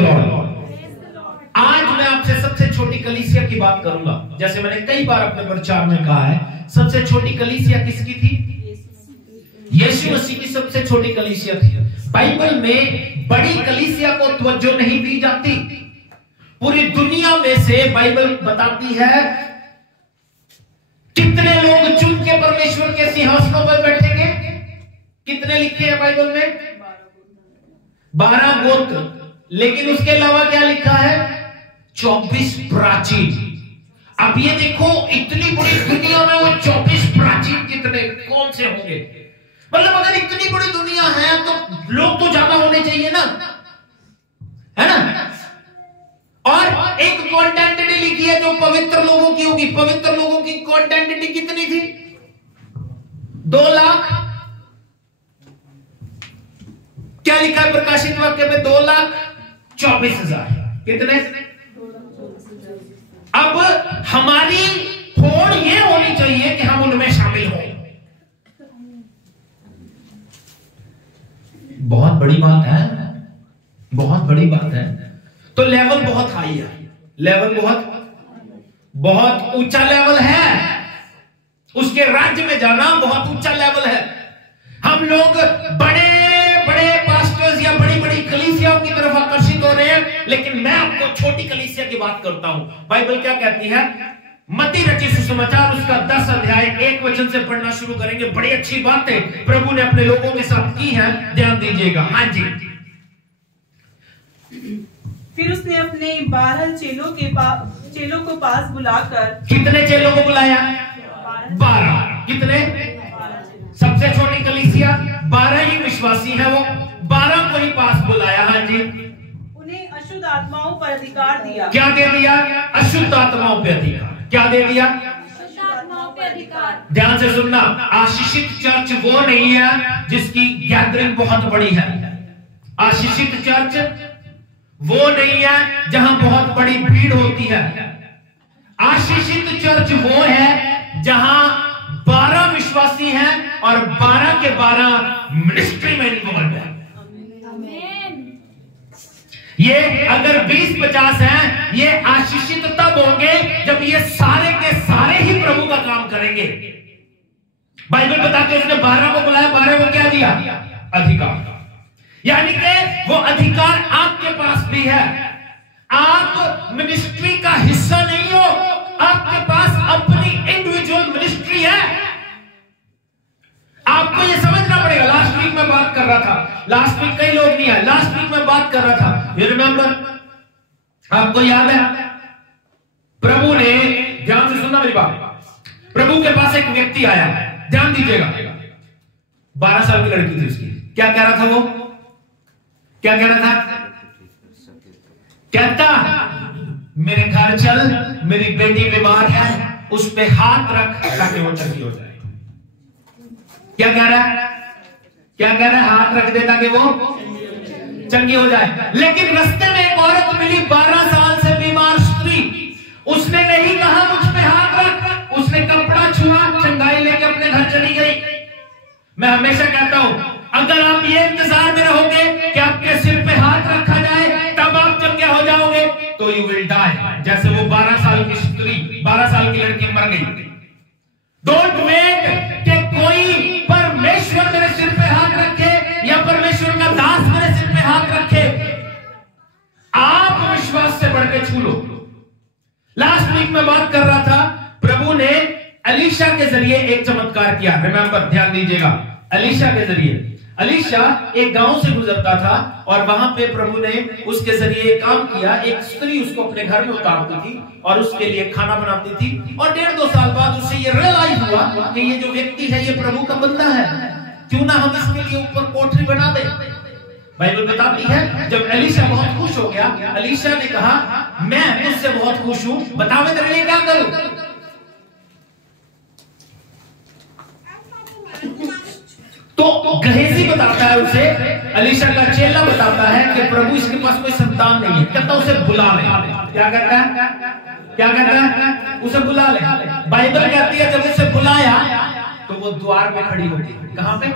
The Lord. आज मैं आपसे सबसे छोटी कलीसिया की बात करूंगा। जैसे मैंने कई बार अपने प्रचार में कहा है, सबसे छोटी कलीसिया किसकी थी? यीशु मसीह की सबसे छोटी कलीसिया थी। बाइबल में बड़ी कलीसिया को तवज्जो नहीं दी जाती। पूरी दुनिया में से बाइबल बताती है कितने लोग चुन के परमेश्वर के सिंहासनों पर बैठेंगे। कितने लिखे हैं बाइबल में? 12 गोत्र। लेकिन उसके अलावा क्या लिखा है? 24 प्राचीन। अब ये देखो, इतनी बड़ी दुनिया में वो 24 प्राचीन कितने कौन से होंगे? मतलब अगर इतनी बड़ी दुनिया है तो लोग तो ज्यादा होने चाहिए ना, है ना? और एक क्वांटिटी लिखी है जो पवित्र लोगों की होगी। पवित्र लोगों की क्वांटिटी कितनी थी? 2 लाख। क्या लिखा है प्रकाशित वाक्य में? 2,24,000। कितने? अब हमारी होड़ ये होनी चाहिए कि हम उनमें शामिल हों। बहुत बड़ी बात है, बहुत बड़ी बात है। तो लेवल बहुत हाई है, लेवल बहुत ऊंचा लेवल है। उसके राज्य में जाना बहुत ऊंचा लेवल है। हम लोग बड़े बड़े पास्टर्स या बड़ी बड़ी कलीसियाओं की तरफ आकर्षित हो रहे हैं, लेकिन मैं आपको छोटी कलीसिया की बात करता हूं। बाइबल क्या कहती है? मत्ती रचित सुसमाचार उसका 10 अध्याय 1 वचन से पढ़ना शुरू करेंगे। बड़ी अच्छी बातें प्रभु ने अपने लोगों के साथ की हैं, ध्यान दीजिएगा। हाँ जी। फिर उसने अपने 12 चेलों को पास बुलाकर। कितने चेलों को बुलाया? 12। कितने? सबसे छोटी कलीसिया 12 ही विश्वासी है, वो 12 को ही पास बुलाया। हाँ जी। उन्हें अशुद्ध आत्माओं पर अधिकार दिया। क्या दे दिया? अशुद्ध आत्माओं पे अधिकार। क्या दे दिया? अशुद्ध आत्माओं पे अधिकार। ध्यान से सुनना, आशीषित चर्च वो नहीं है जिसकी गैदरिंग बहुत बड़ी है। आशीषित चर्च वो नहीं है जहां बहुत बड़ी भीड़ होती है। आशीषित चर्च वो है जहां 12 विश्वासी हैं और 12 के 12 मिनिस्ट्री में इन्वॉल्व है। ये अगर 20-50 हैं, ये आशीषित तब होंगे जब ये सारे के सारे ही प्रभु का काम करेंगे। बाइबल बताते हैं उसने 12 को बुलाया, 12 को क्या दिया? अधिकार। यानी कि वो अधिकार आपके पास भी है। आप मिनिस्ट्री का हिस्सा नहीं हो, आपके पास अपनी इंडिविजुअल मिनिस्ट्री है। आपको ये समझना पड़ेगा। लास्ट वीक में बात कर रहा था, लास्ट वीक कई लोग नहीं है, लास्ट वीक में बात कर रहा था, यू रिमेंबर? आपको याद है? प्रभु ने, ध्यान से सुनना मेरी बात, प्रभु के पास एक व्यक्ति आया, ध्यान दीजिएगा। 12 साल की लड़की थी उसकी। क्या कह रहा था वो? क्या कह रहा था? कहता मेरे घर चल, मेरी बेटी बीमार है, उस पे हाथ रख ताकि वो चंगी हो जाए। क्या कह रहा है? क्या कह रहा है? हाथ रख दे ताकि वो चंगी हो जाए। लेकिन रास्ते में एक औरत मिली, 12 साल से बीमार स्त्री। उसने नहीं कहा मुझ पे हाथ रख, उसने कपड़ा छुआ, चंगाई लेके अपने घर चली गई। मैं हमेशा कहता हूं, अगर आप ये इंतजार में रहोगे कि आपके सिर पे हाथ रखा जाए तब आप चंगे हो जाओगे, तो यू विल डाई। जैसे वो 12 साल की स्त्री, 12 साल की लड़की मर गई। डोंट वेट कि कोई परमेश्वर मेरे सिर पे हाथ रखे या परमेश्वर का दास मेरे सिर पे हाथ रखे। आप विश्वास से बढ़ के छू लो। लास्ट वीक में बात कर रहा था, प्रभु ने एलीशा के जरिए एक चमत्कार किया। रिमेंबर, ध्यान दीजिएगा। एलीशा के जरिए, एलीशा एक गांव से गुजरता था और वहां पे प्रभु ने उसके जरिए काम किया। एक स्त्री उसको अपने घर में उतारती थी और उसके लिए खाना बनाती थी। और 1.5-2 साल बाद उसे ये रियलाइज हुआ कि ये जो व्यक्ति है ये प्रभु का बंदा है, क्यों ना हम इसके लिए ऊपर कोठरी बना दें। बाइबल बताती है जब एलीशा बहुत खुश हो गया, एलीशा ने कहा मैं उससे बहुत खुश हूं, बता मैं तेरे लिए क्या करूं। तो गहेजी बताता है उसे, एलीशा का चेला बताता है कि प्रभु इसके पास कोई संतान नहीं है, कहता उसे बुला ले। क्या कहता है? क्या कहता है? उसे बुला ले। बाइबल कहती है जब उसे बुलाया तो वो द्वार पे खड़ी हो गई। कहां पे?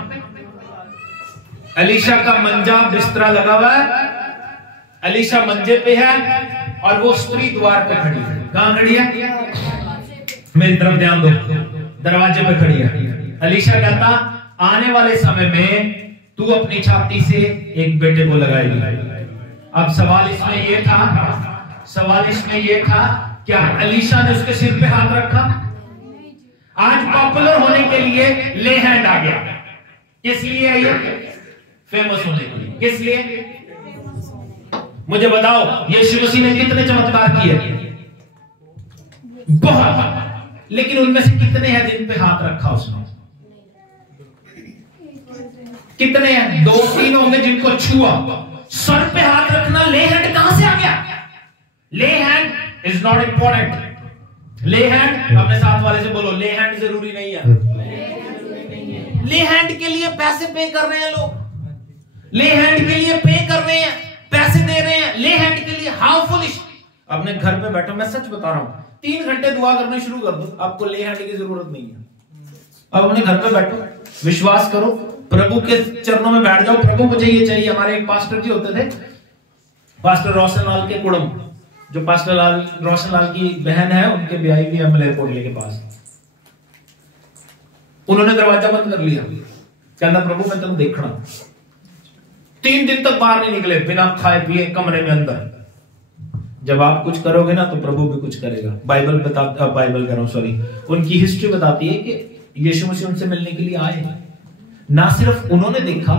एलीशा का मंजा बिस्तरा लगा हुआ है, अलीशा मंजे पे है और वो स्त्री द्वार पे खड़ी है। कहां खड़ी है? मेरी तरफ ध्यान दो, दरवाजे पे खड़ी है। अलीशा कहता आने वाले समय में तू अपनी छाती से एक बेटे को लगाएगी। अब सवाल इसमें ये था क्या अलीशा ने उसके सिर पे हाथ रखा? आज पॉपुलर होने के लिए ले हैंड आ गया। किस लिए है ये? फेमस होने के लिए। किस लिए? मुझे बताओ, यीशु मसीह ने कितने चमत्कार किए? बहुत। लेकिन उनमें से कितने हैं जिन पे हाथ रखा उसने? कितने हैं? 2-3 होंगे जिनको छुआ। सर पे हाथ रखना, ले हैंड कहां से आ गया? ले हैंड इज नॉट इंपॉर्टेंट। ले हैंड, अपने साथ वाले से बोलो, ले हैंड जरूरी नहीं है। ले हैंड के लिए पैसे पे कर रहे हैं लोग, ले हैंड के लिए पे कर रहे हैं, पैसे दे रहे हैं ले हैंड के लिए। How foolish. अपने घर पे बैठो, मैं सच बता रहा हूं, 3 घंटे दुआ करना शुरू कर दो, आपको ले हैंड की जरूरत नहीं है। अब अपने घर पे बैठो, विश्वास करो, प्रभु के चरणों में बैठ जाओ, प्रभु मुझे ये चाहिए। हमारे एक पास्टर जी होते थे, पास्टर रोशनलाल के कुड़म, जो पास्टर रोशनलाल की बहन है, उनके ब्याही भी है मलेरकोटले के पास। उन्होंने दरवाजा बंद कर लिया, कहना प्रभु मैं तुम देखना। 3 दिन तक बाहर नहीं निकले, बिना खाए पिए कमरे में अंदर। जब आप कुछ करोगे ना तो प्रभु भी कुछ करेगा। बाइबल कह रहा हूं, सॉरी, उनकी हिस्ट्री बताती है कि यीशु मसीह उनसे मिलने के लिए आए। ना सिर्फ उन्होंने देखा,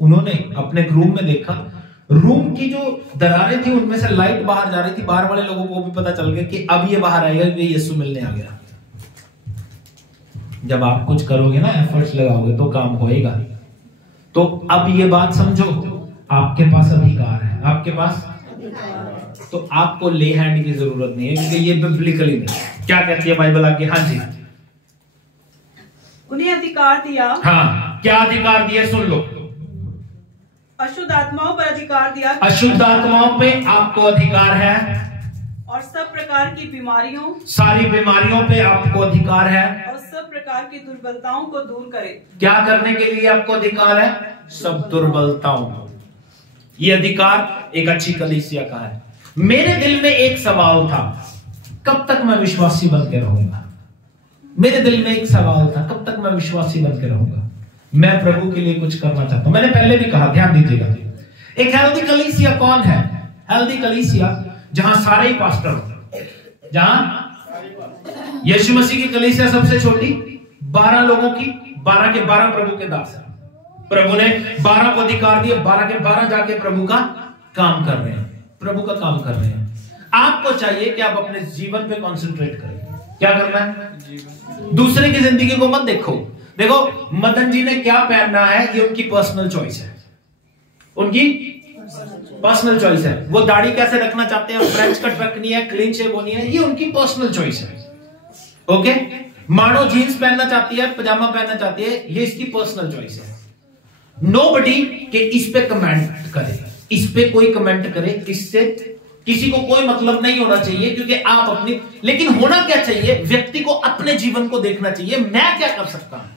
उन्होंने अपने रूम में देखा, रूम की जो दरारें थी उनमें से लाइट बाहर जा रही थी। बाहर वाले लोगों को भी पता चल गया कि अब ये बाहर आएगा, ये यीशु मिलने आ गया। जब आप कुछ करोगे ना, एफर्ट्स लगाओगे तो काम होएगा। तो अब ये बात समझो, आपके पास अधिकार है, आपके पास, तो आपको ले हैंड की जरूरत नहीं है, क्योंकि ये बिब्लिकली नहीं। क्या कहती है बाइबल आगे? हाँ जी, उन्हें अधिकार दिया। हाँ, क्या अधिकार दिया? सुन लो, अशुद्ध आत्माओं पर अधिकार दिया। अशुद्ध आत्माओं पे आपको अधिकार है, और सब प्रकार की बीमारियों, सारी बीमारियों पे आपको अधिकार है, और सब प्रकार की दुर्बलताओं को दूर करे। क्या करने के लिए आपको अधिकार है? सब दुर्बलताओं। ये अधिकार एक अच्छी कलीसिया का है। मेरे दिल में एक सवाल था, कब तक मैं विश्वासी बन के रहूंगा? मेरे दिल में एक सवाल था, कब तक मैं विश्वासी बन के रहूंगा? मैं प्रभु के लिए कुछ करना चाहता हूं। मैंने पहले भी कहा, ध्यान दीजिएगा, एक हेल्दी कलीसिया कौन है? हेल्दी कलीसिया जहां सारे ही पास्टर होते हैं, जहां यीशु मसीह की कलीसिया सबसे छोटी, 12 लोगों की, 12 के 12 प्रभु के दास हैं। प्रभु ने 12 को अधिकार दिया, 12 के 12 जाके प्रभु का काम कर रहे हैं, प्रभु का काम कर रहे हैं। आपको चाहिए कि आप अपने जीवन पे कंसंट्रेट करें। क्या करना है? दूसरे की जिंदगी को मत देखो। देखो, मदन जी ने क्या पहनना है ये उनकी पर्सनल चॉइस है, उनकी पर्सनल चॉइस है। वो दाढ़ी कैसे रखना चाहते हैं, फ्रेंच कट रखनी है, क्लीन शेव होनी है, ये उनकी पर्सनल चॉइस है। ओके, मानो जीन्स पहनना चाहती है, पजामा पहनना चाहती है, ये इसकी पर्सनल चॉइस है। नोबडी के इस पे कमेंट करे, इस पे कोई कमेंट करे, इससे किसी को कोई मतलब नहीं होना चाहिए, क्योंकि आप अपनी, लेकिन होना क्या चाहिए? व्यक्ति को अपने जीवन को देखना चाहिए। मैं क्या कर सकता हूं?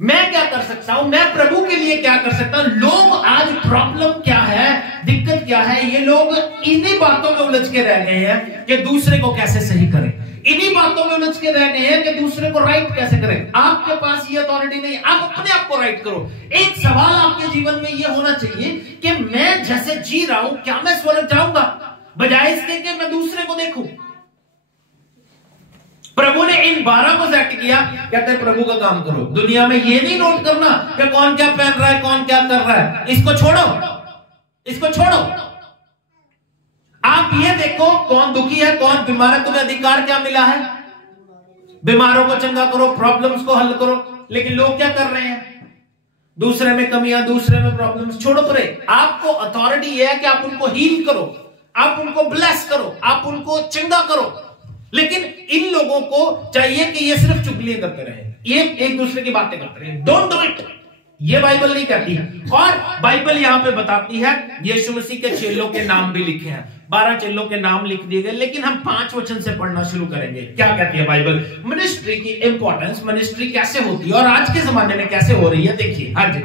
मैं क्या कर सकता हूं? मैं प्रभु के लिए क्या कर सकता हूं? लोग आज प्रॉब्लम क्या है, दिक्कत क्या है, ये लोग इन्हीं बातों में उलझ के रह गए हैं कि दूसरे को कैसे सही करें, इन्हीं बातों में उलझ के रह गए हैं कि दूसरे को राइट कैसे करें। आपके पास ये अथॉरिटी नहीं, आप अपने आप को राइट करो। एक सवाल आपके जीवन में ये होना चाहिए कि मैं जैसे जी रहा हूं, क्या मैं स्वर्ग जाऊंगा? बजाय इसके कि मैं दूसरे को देखूं। प्रभु ने इन 12 को सेट किया, कहते हैं प्रभु का काम करो। दुनिया में ये नहीं नोट करना कि कौन क्या पहन रहा है, कौन क्या कर रहा है, इसको छोड़ो, इसको छोड़ो। आप ये देखो कौन दुखी है, कौन बीमार है, तुम्हें अधिकार क्या मिला है? बीमारों को चंगा करो, प्रॉब्लम्स को हल करो। लेकिन लोग क्या कर रहे हैं? दूसरे में कमियां, दूसरे में प्रॉब्लम्स, छोड़ो परे। आपको अथॉरिटी यह है कि आप उनको हील करो, आप उनको ब्लेस करो, आप उनको चंगा करो। लेकिन इन लोगों को चाहिए कि ये सिर्फ चुगलियां करते रहे, ये एक दूसरे की बातें करते रहे। डोंट डू इट, ये बाइबल नहीं कहती। और बाइबल यहां पे बताती है, यीशु मसीह के चेलों के नाम भी लिखे हैं, 12 चेलों के नाम लिख दिए गए। लेकिन हम 5 वचन से पढ़ना शुरू करेंगे। क्या कहती है बाइबल? मिनिस्ट्री की इंपॉर्टेंस, मिनिस्ट्री कैसे होती है और आज के जमाने में कैसे हो रही है। देखिए, हाँ जी,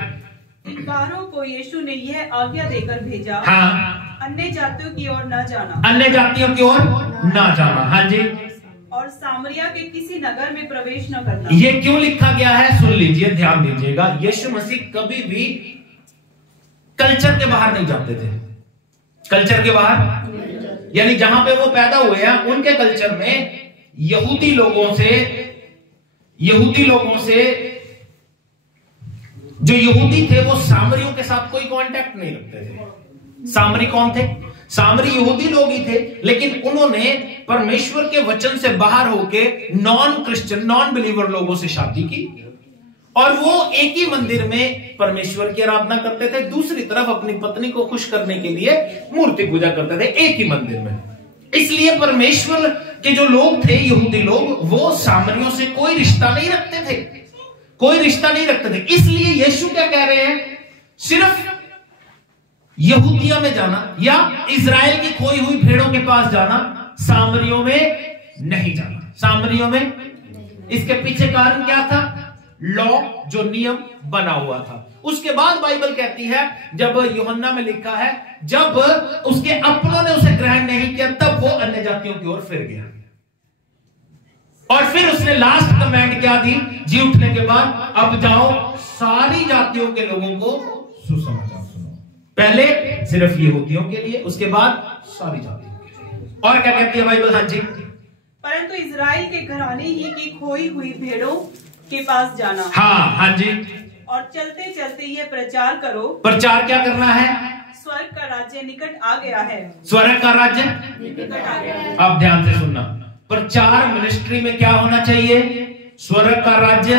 बाहरों को यीशु ने यह आज्ञा देकर भेजा, हाँ, अन्य जातियों की ओर न जाना, अन्य जातियों की ओर ना जाना। हाँ जी, और सामरिया के किसी नगर में प्रवेश न करना। ये क्यों लिखा गया है सुन लीजिए, ध्यान दीजिएगा। यीशु मसीह कभी भी कल्चर के बाहर नहीं जाते थे। कल्चर के बाहर यानी जहां पे वो पैदा हुए हैं उनके कल्चर में यहूदी लोगों से जो यहूदी थे वो सामरियों के साथ कोई कांटेक्ट नहीं रखते थे। सामरी कौन थे? सामरी यहूदी लोग ही थे, लेकिन उन्होंने परमेश्वर के वचन से बाहर होके नॉन क्रिश्चियन, नॉन बिलीवर लोगों से शादी की और वो एक ही मंदिर में परमेश्वर की आराधना करते थे, दूसरी तरफ अपनी पत्नी को खुश करने के लिए मूर्ति पूजा करते थे एक ही मंदिर में। इसलिए परमेश्वर के जो लोग थे, यहूदी लोग, वो सामरियों से कोई रिश्ता नहीं रखते थे, कोई रिश्ता नहीं रखते थे। इसलिए यीशु क्या कह रहे हैं? सिर्फ यहूदिया में जाना या इजराइल की खोई हुई भेड़ों के पास जाना, सामरियों में नहीं जाना। सामरियों में इसके पीछे कारण क्या था? लॉ, जो नियम बना हुआ था। उसके बाद बाइबल कहती है, जब यूहन्ना में लिखा है, जब उसके अपनों ने उसे ग्रहण नहीं किया तब वो अन्य जातियों की ओर फिर गया। और फिर उसने लास्ट कमांड क्या दी जी उठने के बाद? अब जाओ सारी जातियों के लोगों को सुसमाचार सुनाओ। पहले सिर्फ यहूदियों के लिए, उसके बाद सारी जातियों के लिए। और क्या कहती है बाइबल? हाँ जी, परंतु इजराइल के घराने ही की खोई हुई भेड़ों के पास जाना। हाँ हाँ जी, और चलते चलते ये प्रचार करो। प्रचार क्या करना है? स्वर्ग का राज्य निकट आ गया है। स्वर्ग का राज्य निकट आ गया है। अब ध्यान से सुनना, प्रचार मिनिस्ट्री में क्या होना चाहिए? स्वर्ग का राज्य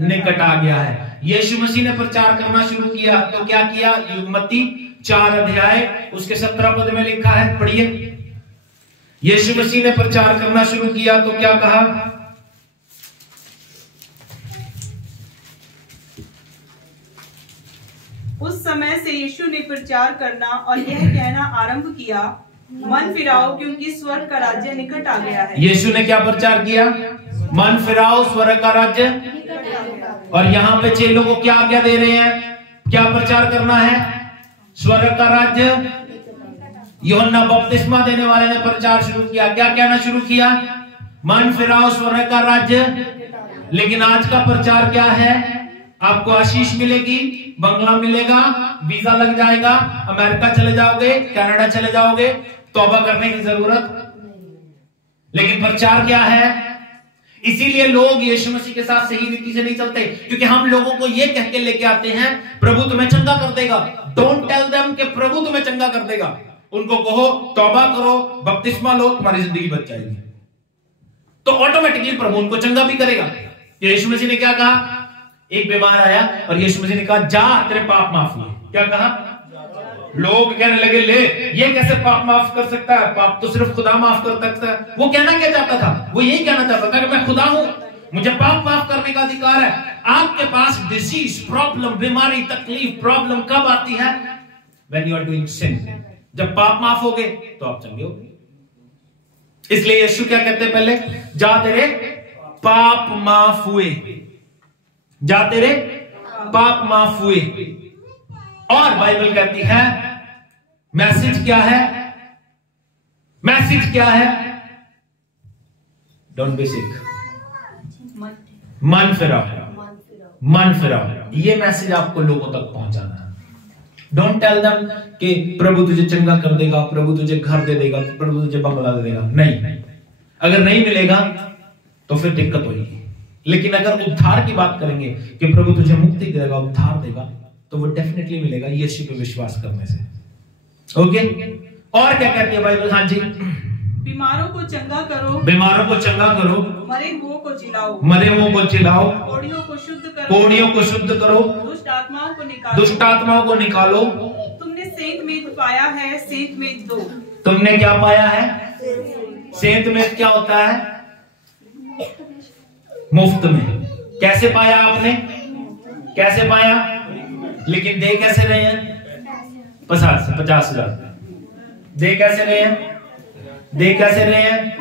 निकट आ गया है। यीशु मसीह ने प्रचार करना शुरू किया तो क्या किया? मत्ती 4 अध्याय उसके 17 पद में लिखा है, पढ़िए। यीशु मसीह ने प्रचार करना शुरू किया तो क्या कहा? उस समय से यीशु ने प्रचार करना और यह कहना आरंभ किया, मन फिराओ क्योंकि स्वर्ग का राज्य निकट आ गया है। यीशु ने क्या प्रचार किया? मन फिराओ, स्वर्ग का राज्य। और यहाँ पे चेलों को क्या आज्ञा दे रहे हैं? क्या प्रचार करना है? स्वर्ग का राज्य। यूहन्ना बपतिस्मा देने वाले ने प्रचार शुरू किया, क्या कहना शुरू किया? मन फिराओ, स्वर्ग का राज्य। लेकिन आज का प्रचार क्या है? आपको आशीष मिलेगी, बंगला मिलेगा, वीजा लग जाएगा, अमेरिका चले जाओगे, कनाडा चले जाओगे, तौबा करने की जरूरत। लेकिन प्रचार क्या है? इसीलिए लोग यीशु मसीह के साथ सही रीति से नहीं चलते, क्योंकि हम लोगों को यह कह के लेके आते हैं प्रभु तुम्हें चंगा कर देगा। डोंट टेल देम कि प्रभु तुम्हें चंगा कर देगा। उनको कहो तौबा करो, बपतिस्मा लो, तुम्हारी जिंदगी बच जाएगी। तो ऑटोमेटिकली प्रभु उनको चंगा भी करेगा। यीशु मसीह ने क्या कहा? एक बीमार आया और यीशु मसीह ने कहा जा तेरे पाप माफ हुए। क्या कहा? लोग कहने लगे ले ये कैसे पाप माफ कर सकता है? पाप तो सिर्फ खुदा माफ कर सकता है। वो कहना क्या चाहता था? वो यही कहना चाहता था कि मैं खुदा हूं, मुझे पाप माफ करने का अधिकार है। आपके पास डिसीज, प्रॉब्लम, बीमारी, तकलीफ, प्रॉब्लम कब आती है? व्हेन यू आर डूइंग सिन। जब पाप माफ हो गए तो आप चंगे हो गए। इसलिए यीशु क्या कहते हैं? पहले जा तेरे पाप माफ हुए, जा तेरे पाप माफ हुए। और बाइबल कहती है मैसेज क्या है? मैसेज क्या है? डोंट बी सिक, मन फिराओ, मन फिराओ। ये मैसेज आपको लोगों तक पहुंचाना है। डोंट टेल देम कि प्रभु तुझे चंगा कर देगा, प्रभु तुझे घर दे देगा, प्रभु तुझे बंगला दे देगा। नहीं, अगर नहीं मिलेगा तो फिर दिक्कत होगी। लेकिन अगर उद्धार की बात करेंगे कि प्रभु तुझे मुक्ति देगा, उद्धार देगा, तो वो डेफिनेटली मिलेगा यीशु पे विश्वास करने से। ओके? और क्या कहती है बाइबल? हाँ जी, बीमारों को चंगा करो, बीमारों को चंगा करो, मरे हुओं को जिलाओ, मरे हुओं को जिलाओ, कोढ़ियों को शुद्ध करो, कोढ़ियों को शुद्ध करो, दुष्ट आत्माओं को निकालो, दुष्ट आत्माओं को निकालो। तुमने सेंत में पाया है, सेंत में दो। तुमने क्या पाया है? सेंत में क्या होता है? मुफ्त में। कैसे पाया आपने? कैसे पाया? लेकिन दे कैसे रहे हैं? 50,000 दे कैसे रहे हैं? दे कैसे रहे हैं?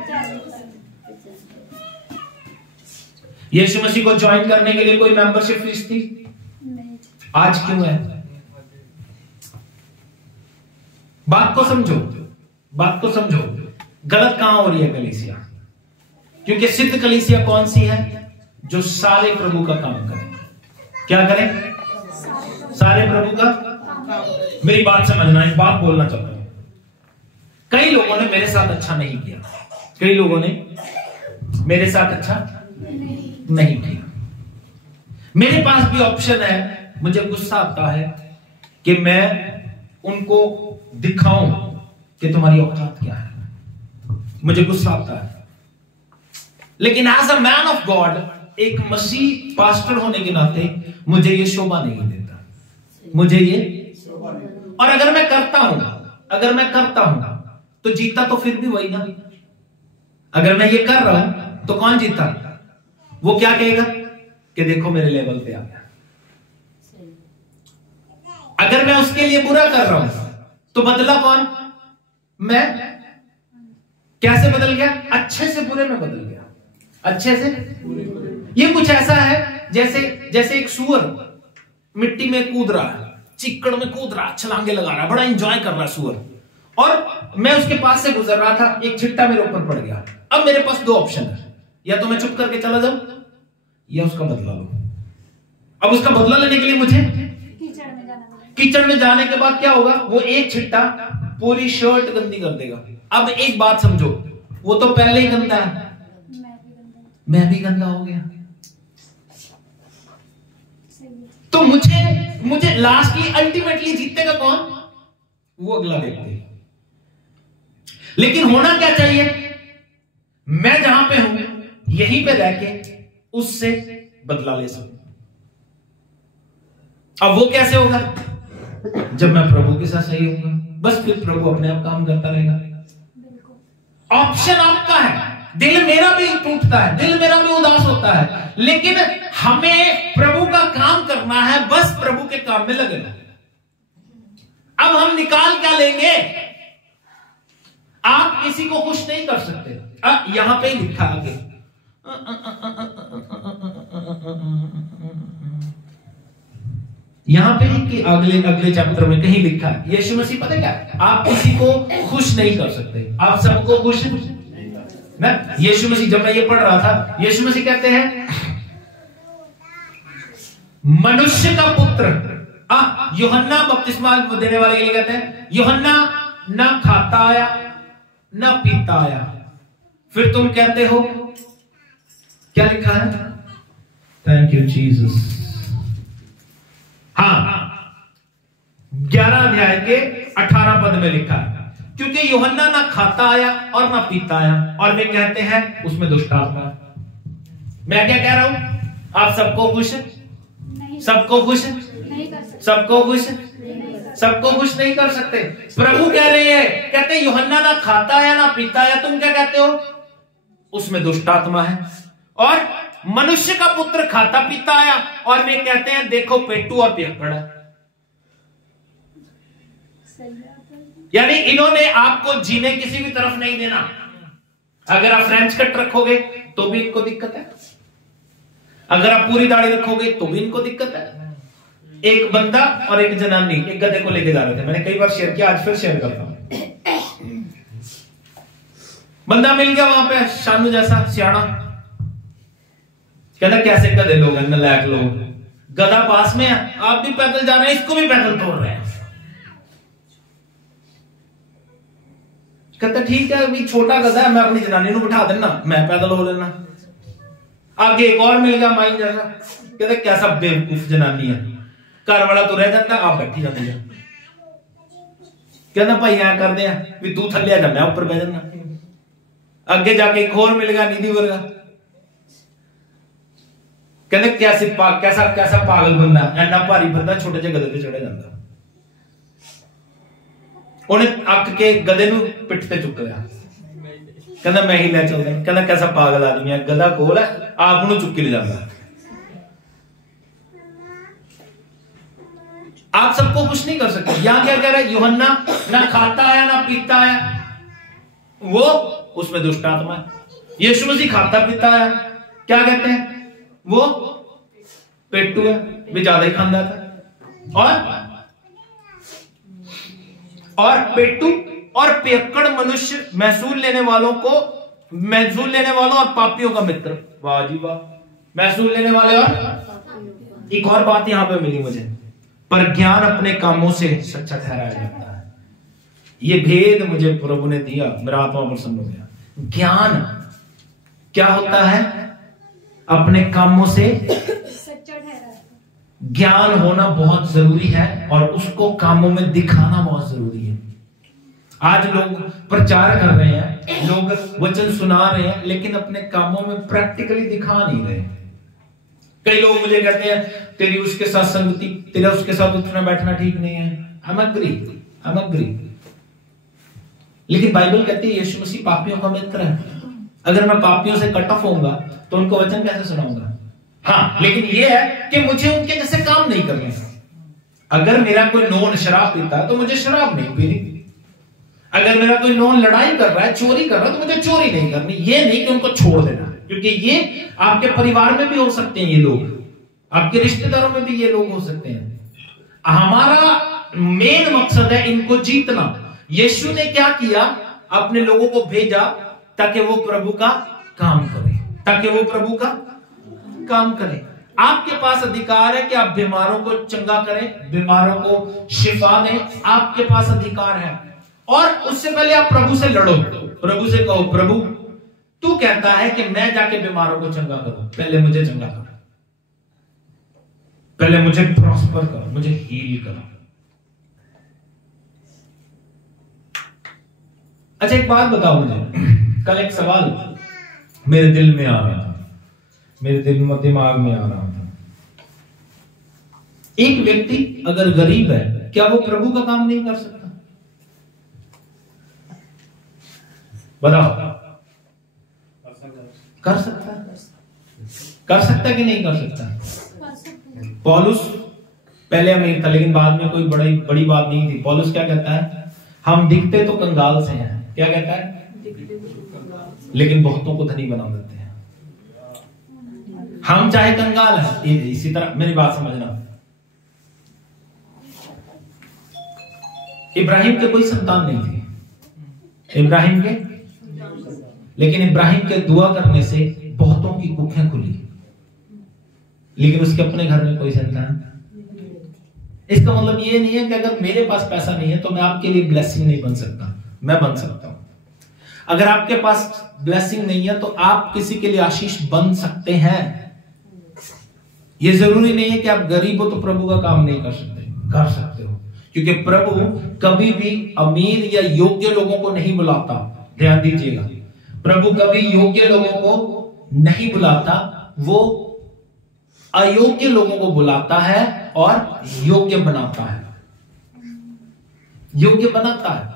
यीशु मसीह को ज्वाइन करने के लिए कोई मेंबरशिप फीस थी? आज क्यों है? बात को समझो, बात को समझो, गलत कहां हो रही है कलीसिया? क्योंकि सिद्ध कलीसिया कौन सी है? जो सारे प्रभु का काम करे। क्या करें? सारे प्रभु का। मेरी बात समझना, एक बात बोलना चाहता हूं। कई लोगों ने मेरे साथ अच्छा नहीं किया, कई लोगों ने मेरे साथ अच्छा नहीं किया। मेरे पास भी ऑप्शन है। मुझे गुस्सा आता है कि मैं उनको दिखाऊं कि तुम्हारी औकात क्या है। मुझे गुस्सा आता है, लेकिन as a man of God, एक मसीह पास्टर होने के नाते मुझे ये शोभा नहीं देता, मुझे ये। और अगर मैं करता हूं तो जीता तो फिर भी वही ना। अगर मैं ये कर रहा हूं तो कौन जीता? वो क्या कहेगा कि देखो मेरे लेवल पे आ गया। अगर मैं उसके लिए बुरा कर रहा हूं तो बदला कौन? मैं। कैसे बदल गया? अच्छे से बुरे में बदल गया, अच्छे से। ये कुछ ऐसा है जैसे एक सुअर मिट्टी में कूद रहा है, चिक्कड़ में कूद रहा है, छलांगे लगा रहा है, बड़ा एंजॉय कर रहा है सुअर। और मैं उसके पास से गुजर रहा था, एक छिट्टा मेरे ऊपर पड़ गया। अब मेरे पास दो ऑप्शन है, या तो मैं चुप करके चला जाऊं या उसका बदला लूं। अब उसका बदला लेने के लिए मुझे कीचड़ में जाने के बाद क्या होगा? वो एक छिट्टा पूरी शर्ट गंदी कर देगा। अब एक बात समझो, वो तो पहले ही गंदा है, मैं भी गंदा हो गया। तो मुझे लास्टली अल्टीमेटली जीतेगा कौन? वो अगला व्यक्ति। लेकिन होना क्या चाहिए? मैं जहां पे हूं यहीं पे रह के उससे बदला ले सकूं। अब वो कैसे होगा? जब मैं प्रभु के साथ सही होऊंगा, बस फिर प्रभु अपने आप काम करता रहेगा। ऑप्शन आपका है। दिल मेरा भी टूटता है, दिल मेरा भी उदास होता है, लेकिन हमें प्रभु का काम करना है, बस प्रभु के काम में लगना। अब हम निकाल क्या लेंगे? आप किसी को खुश नहीं कर सकते। यहां पे लिखा आगे, यहां पे कि अगले चैप्टर में कहीं लिखा है, यीशु मसीह पता क्या, आप किसी को खुश नहीं कर सकते, आप सबको खुश ना। यीशु मसीह, जब मैं ये पढ़ रहा था, यीशु मसीह कहते हैं मनुष्य का पुत्र। यूहन्ना बपतिस्मा देने वाले के लिए कहते हैं, यूहन्ना ना खाता आया ना पीता आया, फिर तुम कहते हो। क्या लिखा है? Thank you Jesus. हाँ, 11 अध्याय के 18 पद में लिखा है, क्योंकि यूहन्ना ना खाता आया और ना पीता आया, और वे कहते हैं उसमें दुष्ट आत्मा। मैं क्या कह रहा हूं? आप सबको खुश है? सबको खुश है? सबको खुश है? सबको खुश नहीं कर सकते। प्रभु कह रहे हैं, कहते हैं यूहन्ना ना खाता आया ना पीता आया, तुम क्या कहते हो? उसमें दुष्ट आत्मा है। और मनुष्य का पुत्र खाता पीता आया, और वे कहते हैं देखो पेटू और पियक्कड़ है। यानी इन्होंने आपको जीने किसी भी तरफ नहीं देना। अगर आप फ्रेंच कट रखोगे तो भी इनको दिक्कत है, अगर आप पूरी दाढ़ी रखोगे तो भी इनको दिक्कत है। एक बंदा और एक जनानी एक गधे को लेके जा रहे थे, मैंने कई बार शेयर किया, आज फिर शेयर करता हूं। बंदा मिल गया वहां पे, शानू जैसा सियाना, कहता कैसे गधे लोग हैं, नलायक लोग। गधा पास में है, आप भी पैदल जा रहे हैं, इसको भी पैदल तोड़ रहे हैं। कहता ठीक है, अभी छोटा गधा है, मैं अपनी जनानी को बिठा देना, मैं पैदल हो लेना। आगे एक और मिल गया माइन जैसा, कहता कैसा बेवकूफ जनानी है, घर वाला तो रह जाता, आप बैठी जाती है। कहना भाई ऐ कर दे भी तू थले आ जा, मैं ऊपर बह जाना। आगे जाके एक और मिल गया निधि वर्गा, कहते कैसा पागल बंदा, ऐना भारी बंदा छोटे जे गधे पे चढ़े जाता। उन्हें अक के गधे नूं पिठ ते चुक लिया, कहना मैं ही ले चलदा। कहना कैसा पागल आदमी है, गधा कोल है, आप नूं चुक के ले जाता। आप सबको कुछ नहीं कर सकते। यहां क्या कह रहा है? यूहन्ना ना खाता आया ना पीता आया, वो उसमें दुष्ट आत्मा है। यीशु मसीह खाता पीता आया, क्या कहते हैं? वो पेटू है, भी ज्यादा ही खांदा था। और पेटू और पियक्कड़ मनुष्य, महसूल लेने वालों और पापियों का मित्र। वाह जी वाह, महसूल लेने वाले और एक और बात यहां पे मिली मुझे, पर ज्ञान अपने कामों से सच्चा ठहराया जाता है। ये भेद मुझे प्रभु ने दिया, मेरा आत्मा प्रसन्न हो गया। ज्ञान क्या होता है? अपने कामों से सच्चा ठहराया। ज्ञान होना बहुत जरूरी है और उसको कामों में दिखाना बहुत जरूरी है। आज लोग प्रचार कर रहे हैं, लोग वचन सुना रहे हैं, लेकिन अपने कामों में प्रैक्टिकली दिखा नहीं रहे। कई लोग मुझे कहते हैं तेरी उसके साथ संगति, तेरा उसके साथ उठना बैठना ठीक नहीं है। I'm agree। लेकिन बाइबल कहती है यीशु मसीह पापियों का मित्र है। अगर मैं पापियों से कट ऑफ होऊंगा तो उनको वचन कैसे सुनाऊंगा? हाँ, लेकिन यह है कि मुझे उनके जैसे काम नहीं करने। अगर मेरा कोई नॉन शराब पीता है तो मुझे शराब नहीं पीनी। अगर मेरा कोई नॉन लड़ाई कर रहा है, चोरी कर रहा है, तो मुझे चोरी नहीं करनी। ये नहीं कि उनको छोड़ देना, क्योंकि ये आपके परिवार में भी हो सकते हैं, ये लोग आपके रिश्तेदारों में भी ये लोग हो सकते हैं। हमारा मेन मकसद है इनको जीतना। यीशु ने क्या किया? अपने लोगों को भेजा ताकि वो प्रभु का काम करें, आपके पास अधिकार है कि आप बीमारों को चंगा करें, बीमारों को शिफा दें। आपके पास अधिकार है। और उससे पहले आप प्रभु से लड़ो, प्रभु से कहो, प्रभु तू कहता है कि मैं जाके बीमारों को चंगा करूं, पहले मुझे चंगा करो, पहले मुझे प्रॉस्पर करो, मुझे हील करो। अच्छा, एक बात बताओ मुझे, कल एक सवाल मेरे दिल में आ रहा था, मेरे दिमाग में आ रहा था। एक व्यक्ति अगर गरीब है, क्या वो प्रभु का काम नहीं कर सकता? बताओ, कर सकता कि नहीं कर सकता? पौलुस पहले अमीर था, लेकिन बाद में कोई बड़ी बात नहीं थी। पौलुस क्या कहता है? हम दिखते तो कंगाल से हैं। क्या कहता है? लेकिन बहुतों को धनी बना देते हैं। हम चाहे कंगाल हैं, इसी तरह मेरी बात समझना, इब्राहिम के कोई संतान नहीं थी, इब्राहिम के, लेकिन इब्राहिम के दुआ करने से बहुतों की कुखें खुली, लेकिन उसके अपने घर में कोई संतान। इसका मतलब ये नहीं है कि अगर मेरे पास पैसा नहीं है तो मैं आपके लिए ब्लेसिंग नहीं बन सकता। मैं बन सकता हूं। अगर आपके पास ब्लेसिंग नहीं है तो आप किसी के लिए आशीष बन सकते हैं। ये जरूरी नहीं है कि आप गरीब हो तो प्रभु का काम नहीं कर सकते, कर सकते हो, क्योंकि प्रभु कभी भी अमीर या योग्य लोगों को नहीं बुलाता। ध्यान दीजिएगा, प्रभु कभी योग्य लोगों को नहीं बुलाता, वो अयोग्य लोगों को बुलाता है और योग्य बनाता है, योग्य बनाता है।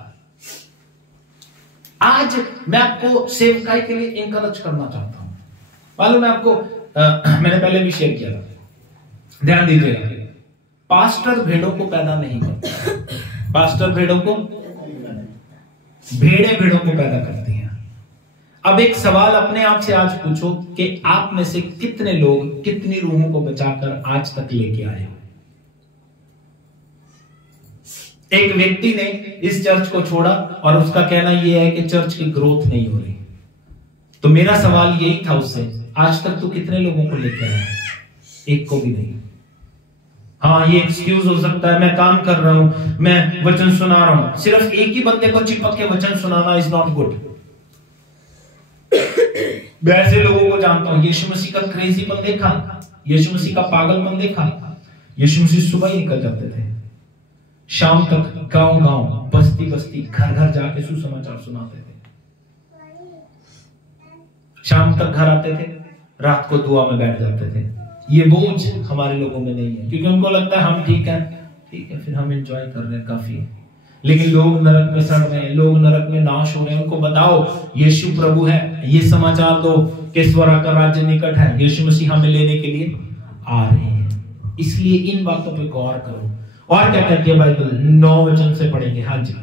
आज मैं आपको सेवकाई के लिए इंकरेज करना चाहता हूं। मालूम है आपको, मैंने पहले भी शेयर किया था, ध्यान दीजिएगा, पास्टर भेड़ों को पैदा नहीं करता, पास्टर भेड़ों को, भेड़ें भेड़ों को पैदा करती हैं। अब एक सवाल अपने आप से आज पूछो कि आप में से कितने लोग कितनी रूहों को बचाकर आज तक लेके आए हो? एक व्यक्ति ने इस चर्च को छोड़ा और उसका कहना यह है कि चर्च की ग्रोथ नहीं हो रही। तो मेरा सवाल यही था उससे, आज तक तू कितने लोगों को लेकर आया? एक को भी नहीं। हाँ, ये एक्सक्यूज हो सकता है, मैं काम कर रहा हूं, मैं वचन सुना रहा हूं। सिर्फ एक ही बंदे को चिपक के वचन सुनाना इज नॉट गुड। मैं ऐसे लोगों को जानता हूं, यीशु मसीह का क्रेजीपन देखा, यीशु मसीह का पागलपन देखा। यीशु मसीह सुबह ही निकल जाते थे, शाम तक गांव गांव, बस्ती बस्ती, घर घर जाके सुसमाचार सुनाते थे। शाम तक घर आते थे, रात को दुआ में बैठ जाते थे। ये बोझ हमारे लोगों में नहीं है, क्योंकि उनको लगता है हम ठीक है, फिर हम एंजॉय कर रहे हैं, काफी है। लेकिन लोग नरक में सड़ रहे हैं, लोग नरक में नाश हो रहे हैं। उनको बताओ यीशु प्रभु है, ये समाचार दो कि स्वर्ग का राज्य निकट है, यीशु मसीह हमें लेने के लिए आ रहे हैं। इसलिए इन बातों पे गौर करो। और क्या कहती है बाइबल? 9 वचन से पढ़ेंगे। हाँ जी।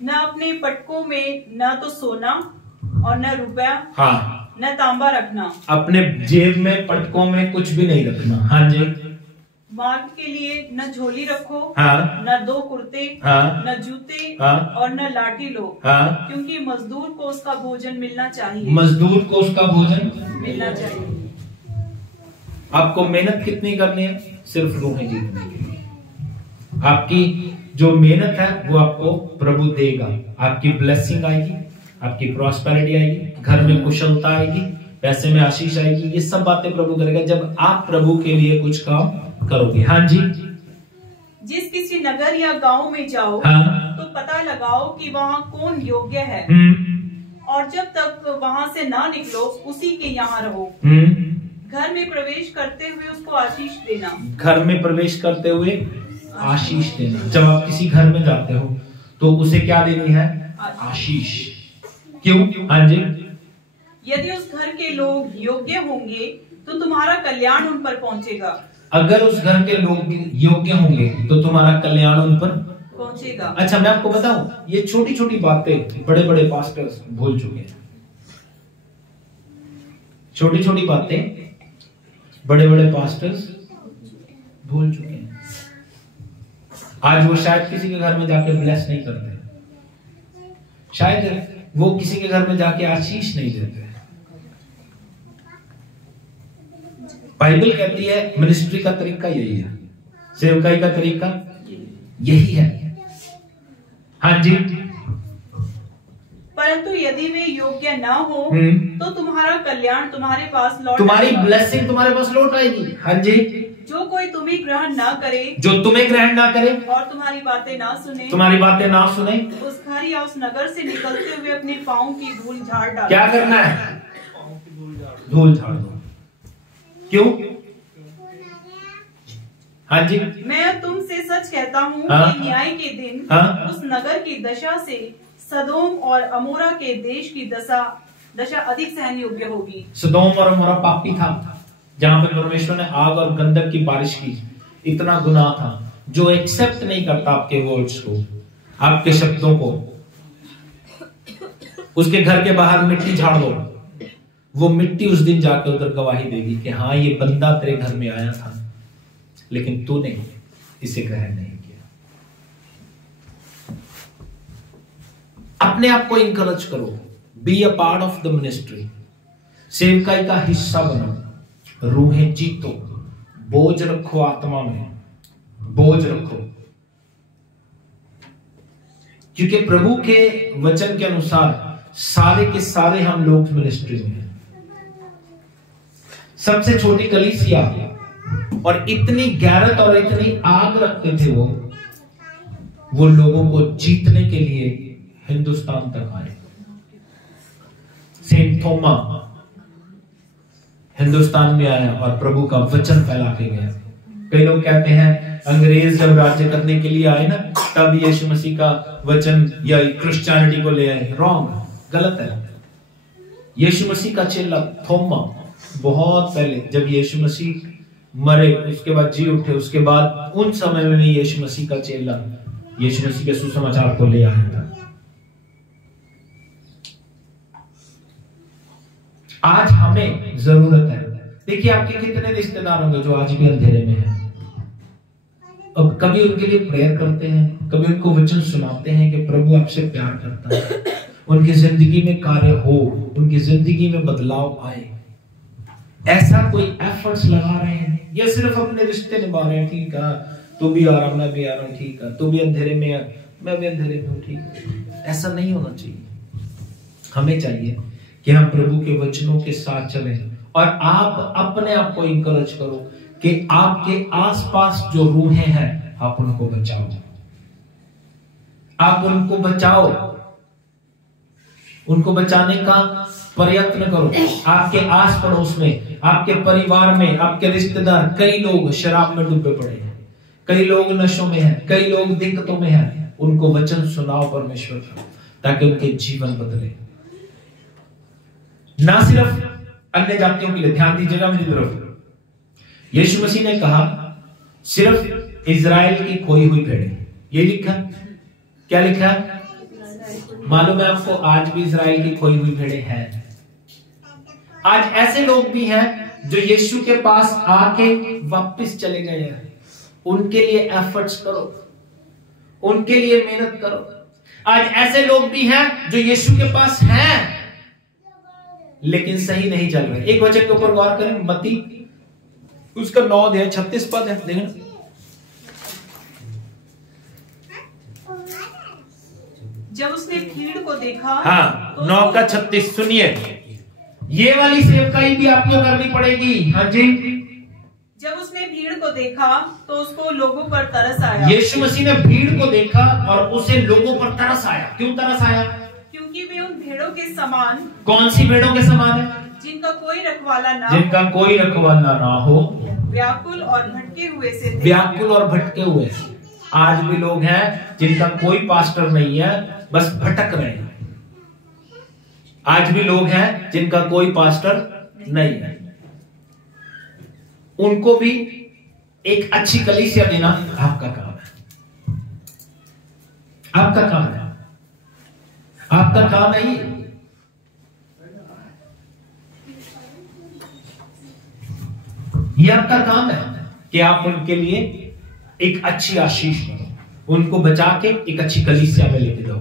न अपने पटकों में न तो सोना और न रुपया, हाँ, न तांबा रखना। अपने जेब में, पटकों में कुछ भी नहीं रखना। हाँ जी। मार्ग के लिए न झोली रखो, हाँ, न 2 कुर्ते, हाँ, न जूते, हाँ, और न लाठी लो, हाँ। क्योंकि मजदूर को उसका भोजन मिलना चाहिए। मजदूर को उसका भोजन मिलना चाहिए। आपको मेहनत कितनी करनी है? सिर्फ रूहें जीतने के लिए। आपकी जो मेहनत है वो आपको प्रभु देगा। आपकी ब्लेसिंग आएगी, आपकी प्रॉस्पेरिटी आएगी, घर में कुशलता आएगी, पैसे में आशीष आएगी। ये सब बातें प्रभु करेगा जब आप प्रभु के लिए कुछ काम करोगे। हाँ जी। जिस किसी नगर या गांव में जाओ, हाँ, तो पता लगाओ कि वहाँ कौन योग्य है, और जब तक वहाँ से ना निकलो उसी के यहाँ रहो। घर में प्रवेश करते हुए उसको आशीष देना। घर में प्रवेश करते हुए आशीष देना। जब आप किसी घर में जाते हो तो उसे क्या देनी है? आशीष। क्यों? हाँ जी। यदि उस घर के लोग योग्य होंगे तो तुम्हारा कल्याण उन पर पहुंचेगा। अगर उस घर के लोग योग्य होंगे तो तुम्हारा कल्याण उन पर पहुंचेगा। अच्छा, मैं आपको बताऊं, ये छोटी छोटी बातें बड़े बड़े पास्टर्स भूल चुके हैं। छोटी छोटी बातें बड़े बड़े पास्टर्स भूल चुके हैं। आज वो शायद किसी के घर में जाके ब्लेस नहीं करते, शायद वो किसी के घर में जाके आशीष नहीं देते। बाइबल कहती है मिनिस्ट्री का तरीका यही है, सेवकाई का तरीका यही है। हाँ जी। परंतु यदि वे योग्य ना हो तो तुम्हारा कल्याण तुम्हारे पास लौट, तुम्हारी ब्लेसिंग तुम्हारे पास लौट आएगी। हाँ जी। जो कोई तुम्हें ग्रहण ना करे, जो तुम्हें ग्रहण ना करे और तुम्हारी बातें ना सुने, तुम्हारी बातें ना सुने, उस घर या उस नगर से निकलते हुए अपने पाँव की धूल झाड़ डालो। क्या करना है? धूल झाड़ दो। क्यों? हाँ जी। मैं तुमसे सच कहता हूँ कि न्याय के दिन उस नगर की दशा से सदोम और अमोरा के देश की दशा अधिक सहन योग्य होगी। सदोम और अमोरा पापी था, जहां पे परमेश्वर ने आग और गंधक की बारिश की। इतना गुनाह था। जो एक्सेप्ट नहीं करता आपके वर्ड्स को, आपके शब्दों को, उसके घर के बाहर मिट्टी झाड़ दो। वो मिट्टी उस दिन जाके उधर गवाही देगी कि हाँ, ये बंदा तेरे घर में आया था, लेकिन तूने इसे ग्रहण नहीं किया। अपने आप को इंकरेज करो, be a part of the ministry. सेवकाई का हिस्सा बनो, रूहें जीतो, बोझ रखो, आत्मा में बोझ रखो। क्योंकि प्रभु के वचन के अनुसार सारे के सारे हम लोग मिनिस्ट्री में हैं। सबसे छोटी कलीसिया, और इतनी गैरत और इतनी आग रखते थे वो लोगों को जीतने के लिए हिंदुस्तान तक आए। सेंट थोमा हिंदुस्तान में आया और प्रभु का वचन फैला के गया। कई लोग कहते हैं अंग्रेज जब राज्य करने के लिए आए ना, तब यीशु मसीह का वचन या क्रिश्चियनिटी को ले आए। रॉन्ग, गलत है। यीशु मसीह का चेला थोमा बहुत पहले, जब यीशु मसीह मरे, उसके बाद जी उठे, उसके बाद उन समय में यीशु मसीह का चेला यीशु मसीह के सुसमाचार को ले आया था। आज हमें जरूरत है। देखिए, आपके कितने रिश्तेदार होंगे जो आज भी अंधेरे में हैं। अब कभी उनके लिए प्रेयर करते हैं, कभी उनको वचन सुनाते हैं कि प्रभु आपसे प्यार करता है, उनकी जिंदगी में कार्य हो, उनकी जिंदगी में बदलाव आए। ऐसा कोई एफर्ट्स लगा रहे हैं या सिर्फ अपने रिश्ते निभा रहे हैं? ठीक है, तू भी आ रहा, मैं भी आ रहा हूँ, ठीक है, तू भी अंधेरे में है, मैं भी अंधेरे में हूँ, ठीक है। ऐसा नहीं होना चाहिए। हमें चाहिए कि हम प्रभु के वचनों के साथ चलें, और आप अपने आप को इंकरेज करो कि आपके आसपास जो रूहें हैं, आप उनको बचाओ, आप उनको बचाओ, उनको बचाने का प्रयत्न करो। आपके आस पड़ोस में, आपके परिवार में, आपके रिश्तेदार, कई लोग शराब में डूबे पड़े हैं, कई लोग नशों में हैं, कई लोग दिक्कतों में हैं। उनको वचन सुनाओ परमेश्वर का, ताकि उनके जीवन बदले। ना सिर्फ अन्य जातियों के लिए, ध्यान दीजिएगा मेरी तरफ। यीशु मसीह ने कहा सिर्फ इजराइल की खोई हुई भेड़ें, ये लिखा। क्या लिखा? मालूम है आपको, आज भी इजराइल की खोई हुई भेड़ें हैं। आज ऐसे लोग भी हैं जो यीशु के पास आके वापस चले गए हैं, उनके लिए एफर्ट्स करो, उनके लिए मेहनत करो। आज ऐसे लोग भी हैं जो यीशु के पास हैं लेकिन सही नहीं चल रहे। एक वचन के ऊपर गौर करें, मत्ती उसका 9:36 पद है, देखना। जब उसने भीड़ को देखा, हाँ, तो 9:36 सुनिए, ये वाली सेवकाई भी आपको करनी पड़ेगी। हाँ जी। जब उसने भीड़ को देखा तो उसको लोगों पर तरस आया। यीशु मसीह ने भीड़ को देखा और उसे लोगों पर तरस आया। क्यों तरस आया? क्योंकि वे उन भेड़ों के समान। कौन सी भेड़ों के समान है? जिनका कोई रखवाला ना, जिनका कोई रखवाला ना हो, व्याकुल और भटके हुए से थे। व्याकुल और भटके हुए। आज भी लोग हैं जिनका कोई पास्टर नहीं है, बस भटक रहे हैं। आज भी लोग हैं जिनका कोई पास्टर नहीं है। उनको भी एक अच्छी कलीसिया देना आपका काम है, आपका काम है, आपका काम है। ये आपका काम है कि आप उनके लिए एक अच्छी आशीष करो, उनको बचा के एक अच्छी कलीसिया में लेके जाओ।